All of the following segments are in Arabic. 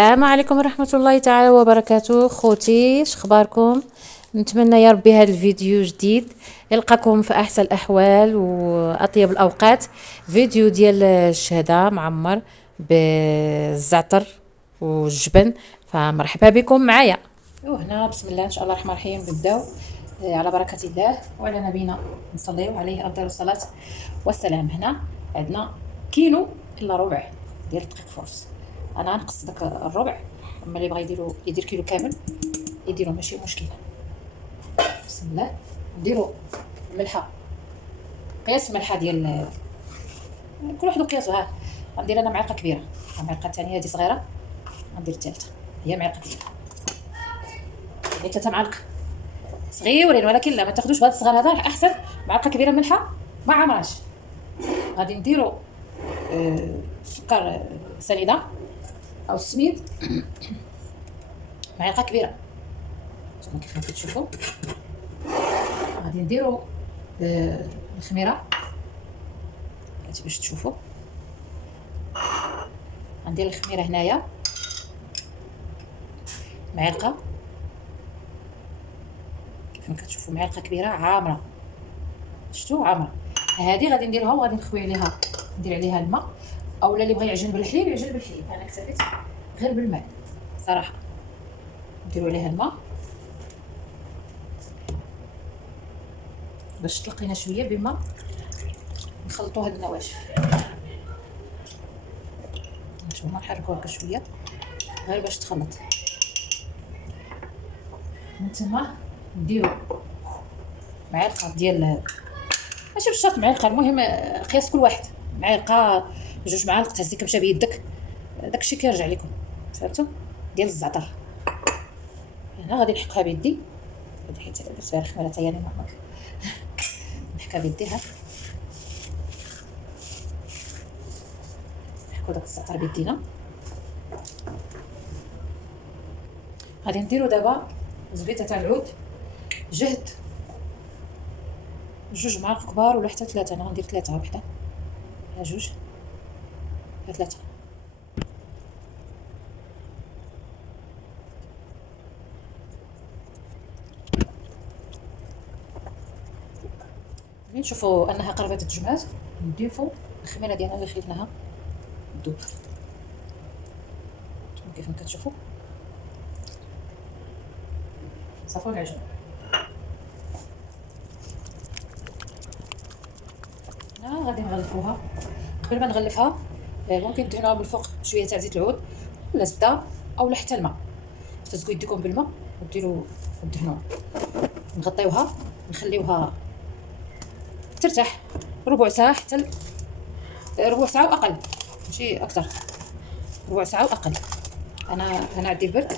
السلام عليكم ورحمة الله تعالى وبركاته. خوتي شخباركم؟ نتمنى يا ربي هذا الفيديو جديد يلقاكم في احسن الاحوال واطيب الاوقات. فيديو ديال الشهدة معمر بالزعتر والجبن، فمرحبا بكم معايا. وهنا بسم الله ان شاء الله الرحمن الرحيم نبداو على بركة الله وعلى نبينا نصليو عليه افضل الصلاة والسلام. هنا عندنا كيلو الا ربع ديال الدقيق فرص. انا نقص داك الربع، اما اللي بغى يدير كيلو كامل يديرو ماشي مشكل. بسم الله. نديرو الملحه، قياس الملحه ديال كل واحد وقياسو. ها غندير انا معلقه كبيره، المعلقه الثانيه هذه صغيره، غندير الثالثه هي معلقه كبيره، يعني 3 معالق صغيورين. ولكن لا ما تاخذوش بهذا الصغار هذا، احسن معلقه كبيره ملحه ما عمرهاش. غادي نديرو سكر سنيده او السميد معلقه كبيره كما كيف كتشوفوا. غادي نديرو الخميره باش تشوفوا. غندير الخميره هنايا معلقه كيف كتشوفوا، معلقه كبيره عامره، شفتوا عامره. هذه غادي نديرها وغادي نخوي عليها، ندير عليها الماء، اولا اللي بغى يعجن بالحليب يعجن بالحليب. انا اكتفيت غير بالماء صراحه. نديروا عليها الماء باش تلقينا شويه بما نخلطوا هاد النواشف. نتوما نحركوها هكا شويه غير باش تخلط. من تما نديروا معلقه ديال، ماشي بالشرط معلقه، المهم قياس كل واحد، معلقه 2 معالق تهزي كمشه بيدك، داكشي كيرجع لكم، فهمتوا؟ ديال الزعتر. هنا غادي نحكها بيدي، حيت درت فيها الخميره حتى هي ما نحكها بيدي. ها نحكو داك الزعتر بيدينا. غادي نديرو دابا زبيته تاع العود جهد 2 معالق كبار ولا حتى 3. انا غندير 3 وحده، ها 2 ها 3. ملي نشوفوا انها قربت تجمد نضيفوا الخميره ديالنا اللي خلطناها تذوب كيف ما كتشوفوا. صافوا العجين. غادي نغلفوها. قبل ما نغلفها ممكن تدهنوها من الفوق شويه تاع زيت العود ولا زبده او حتى الماء. تفزقوا يديكم بالماء وديروا ودهنوها. نغطيوها نخليوها ترتاح ربع ساعه، حتى ربع ساعه واقل، ماشي اكثر، ربع ساعه واقل. انا عندي البرد،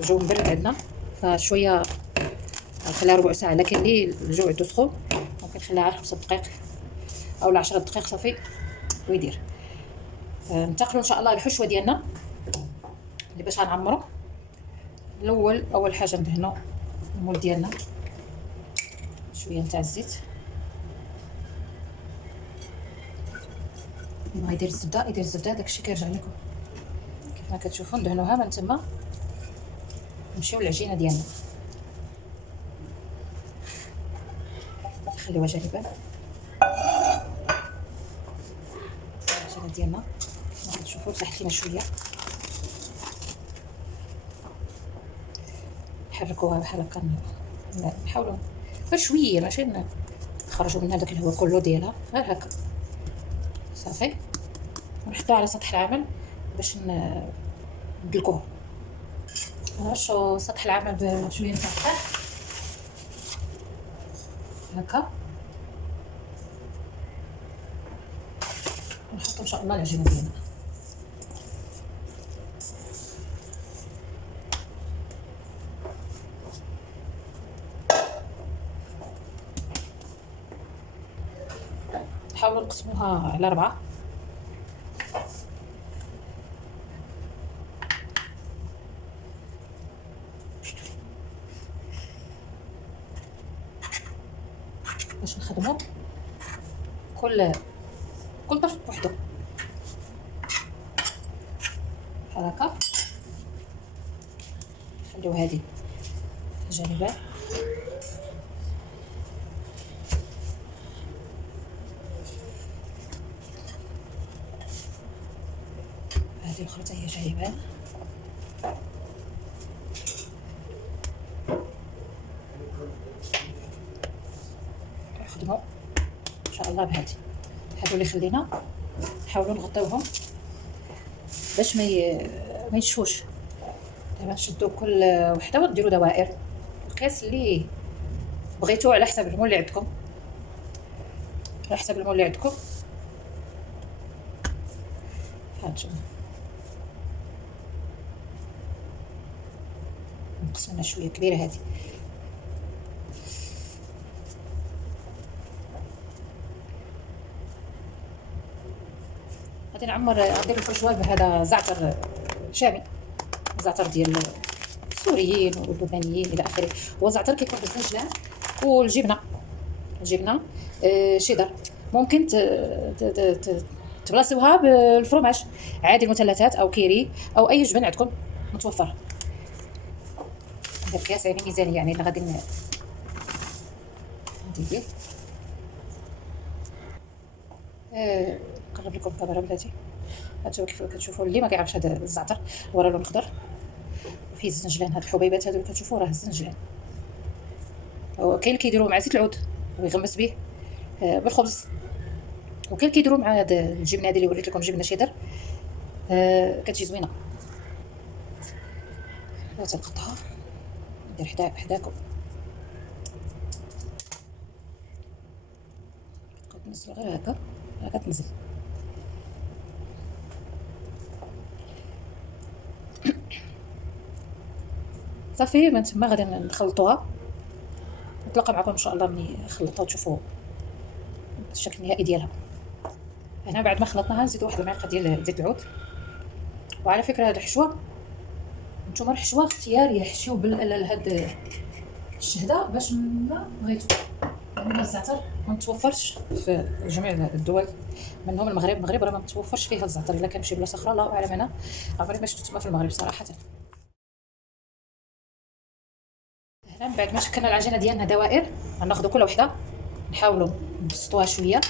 الجو مبرد عندنا، فشويه نخليها ربع ساعه. لكن اللي الجو عنده سخون ممكن نخليها على 5 دقائق او 10 دقائق صافي ويدير. ننتقلوا ان شاء الله للحشوه ديالنا اللي باش غنعمروا. اول حاجه ندهنوا المول ديالنا شويه نتاع الزيت. اللي بغى يدير الزبده يدير الزبده، داكشي كيرجع لكم. كيف ما كتشوفوا ندهنوها من تما نمشيو للعجينه ديالنا، نخليوها جانبا. العجينه ديالنا كما كتشوفوا ساحت لينا شويه، نحركوها بحال هكا، نحاولوا غير شويه ماشي نخرجوا منها داك الهواء كله ديالها، غير هكا صافي. ونحطوها على سطح العمل باش ندلكوها. نرشوا سطح العمل بشويه تاع الخل هكا، ونحطوا ان شاء الله العجينه ديالنا. نحاولوا نقسموها على 4 باش نخدموا كل طرف بوحدو بحال هكا. نخليو هذه جانبا. هذه الاخرى هي جانبا. نخدموا ان شاء الله بهذه. هادو اللي خلينا نحاولوا نغطيوهم باش ما ينشفوش. دابا نشدوا كل وحده وديروا دوائر القياس اللي بغيتو على حسب المول اللي عندكم، على حسب المول اللي عندكم. هانتوما نقسمنا شويه كبيره هذه. غادي نعمر ندير الفرشوال بهذا زعتر شامي، زعتر ديال السوريين واللبنانيين الى اخره. هو زعتر كيكون بالزنجلان والجبنه، جبنه شيدر. ممكن تبلاصيوها بالفرماج عادي المثلثات او كيري او اي جبن عندكم متوفر. هذا القياس يعني ميزاني يعني اللي غادي ندير. نقرب لكم الكاميرا بلاتي. هانتوما كيف كتشوفوا اللي ما كيعرفش هذا الزعتر هو راه لون خضر وفيه الزنجلان. هاد الحبيبات هادو اللي كتشوفوا راه الزنجلان. هو كاين اللي كيديروه مع زيت العود ويغمس به بالخبز، وكاين اللي كيديروه مع هاد الجبنه هادي اللي وريت لكم، جبنه شيدر كتجي زوينه. تنقطعها ندير حداكم. كتنزل غير هكا، راه كتنزل. صافي من تما غادي نخلطوها. نتلاقى معكم ان شاء الله ملي خلطوها تشوفوا الشكل النهائي ديالها. هنا بعد ما خلطناها نزيدو واحد المعلقه ديال زيت العود. وعلى فكره هاد الحشوه نتوما الحشوه اختياريه، حشيو هاد الشهده باش ما بغيتو. يعني الزعتر ما متوفرش في جميع الدول، منهم المغرب راه ما متوفرش فيها الزعتر. الا كان شي بلاصه اخرى الله اعلم، انا عمري ما شفتو تما في المغرب صراحه. هنا من بعد ما شكلنا العجينه ديالنا دوائر غناخذوا كل وحده نحاولوا نبسطوها شويه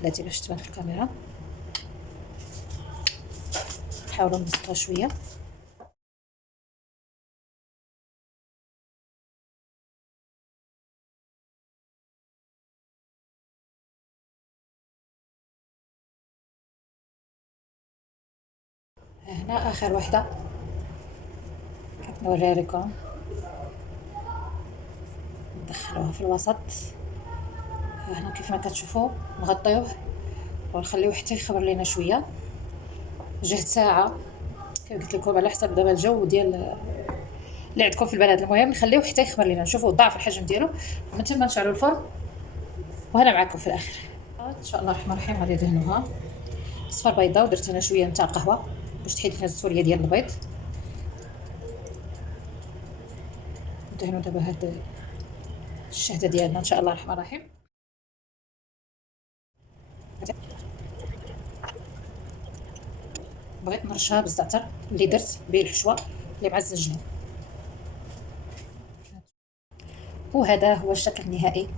بلاتي باش تبان في الكاميرا. نحاولوا نبسطوها شويه. هنا اخر وحده كنوريها لكم. ندخلوها في الوسط. هنا كيف ما كتشوفوا نغطيوه ونخليوه حتى يخمر لينا شويه، جهد ساعه كيف قلت لكم على حسب دابا الجو ديال اللي عندكم في البلد. المهم نخليوه حتى يخمر لينا، نشوفوا ضعف الحجم ديالو من ثم نشعلوا الفرن. وهنا معكم في الاخر ان شاء الله الرحمن الرحيم. غادي ندهنوها صفر بيضه، ودرت هنا شويه نتاع القهوه باش تحيد لنا السوريه ديال البيض. ندهنوا دابا هاد الشهده ديالنا ان شاء الله الرحمن الرحيم. بغيت نرشها بالزعتر اللي درت به الحشوه اللي مع الزنجلان. وهذا هو الشكل النهائي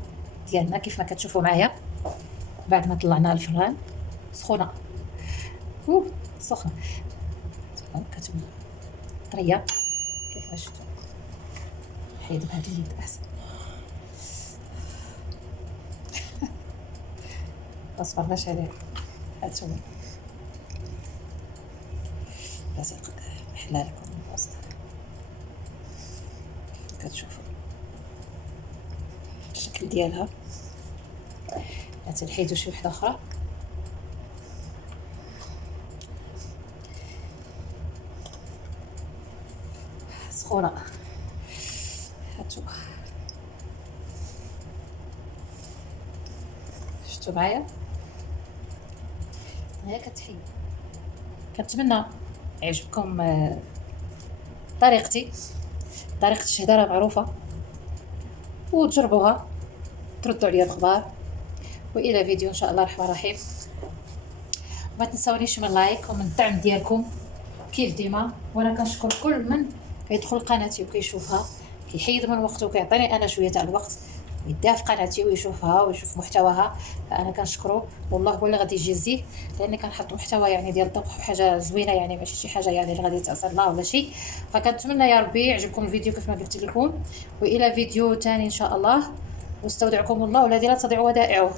ديالنا كيف ما كتشوفوا معايا بعد ما طلعناها الفران. سخونه سخنه كتبان طريه كيف ما شفتوا. حيد بهذا اليد احسن. ما صبرناش عليه. هانتوما لازم نحلها لكم من الوسط كتشوفوا الشكل ديالها. غنحيدو شي وحده اخرى. سخونه. هانتوما شفتوا معايا هي كتحيد. كنتمنى يعجبكم طريقتي، طريقه الشهده راه معروفه، وتجربوها تردوا عليا الخبار. والى فيديو ان شاء الله الرحمن الرحيم. ما تنساونيش من لايك ومن الدعم ديالكم كيف ديما. وانا كنشكر كل من كيدخل قناتي وكيشوفها، كيحيد من وقته وكيعطيني انا شويه تاع الوقت يديها في قناتي ويشوفها ويشوف محتواها، فانا كنشكره والله هو اللي غادي يجازيه، لاني كنحط محتوى يعني ديال الطبخ وحاجه زوينه، يعني ماشي شي حاجه يعني اللي غادي تاثر لا ولا شيء. فكنتمنى يا ربي يعجبكم الفيديو كيف ما قلت لكم، والى فيديو ثاني ان شاء الله، واستودعكم الله والذي لا تضيع ودائعه.